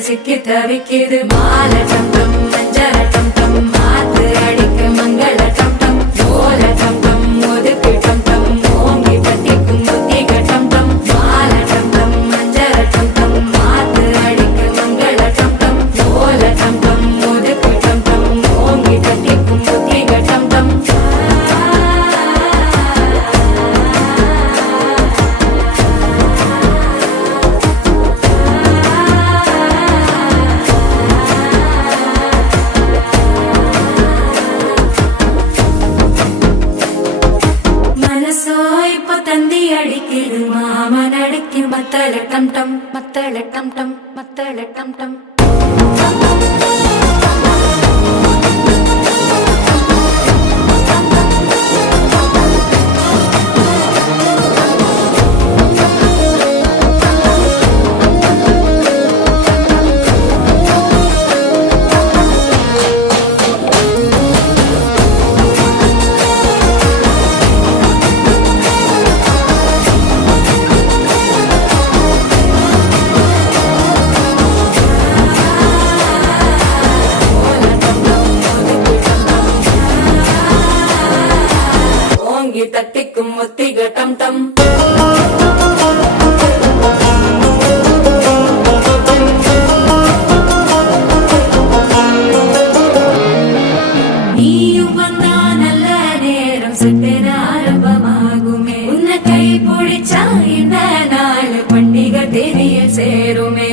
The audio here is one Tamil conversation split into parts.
சிக்கி தவிக்குது மால டம் டம் மஞ்சள டம் டம் மாத்து அடிக்க மங்கள டம் டம் ஓல டம் டம் ஒதுக்கு டம் டம் ஓங்கி பட்டிக்கும் புத்திக டம் டம் மால டம் டம் மஞ்சள டம் டம் மாத்து அடிக்க மங்கள டம் டம் ஓல டம் டம் ஒதுக்கு டம் டம் ஓங்கி பட்டிக்கும் புத்திக டம் டம் தந்தி அடிக்குது மாமன் அடிக்கு மத்தள டம் டம் மத்தள டம் டம் மத்தள டம் டம் தட்டிக்கும் ஒத்திக டம் டம் நீயும் வந்தா நல்ல நேரம் சட்டென ஆரம்பமாகுமே உன்னை கை பிடிச்சா இந்த நாள் பண்டிகை தெரிய சேருமே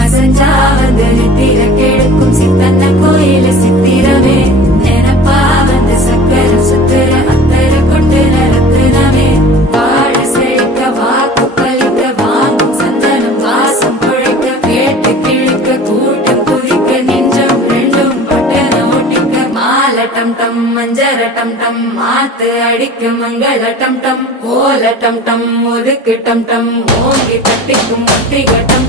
அசஞ்சா வந்து நித்திர கெடுக்கும் சித்தன்ன கோயில சித்திரமே நினப்பா வந்து சக்கர சுத்துற டம் டம் மஞ்சர டம் டம் மாத்து அடிக்கும் மங்கள டம் டம் ஓல டம் டம் ஒதுக்கு டம் டம் ஓங்கி தட்டிக்கும் ஒத்திக டம்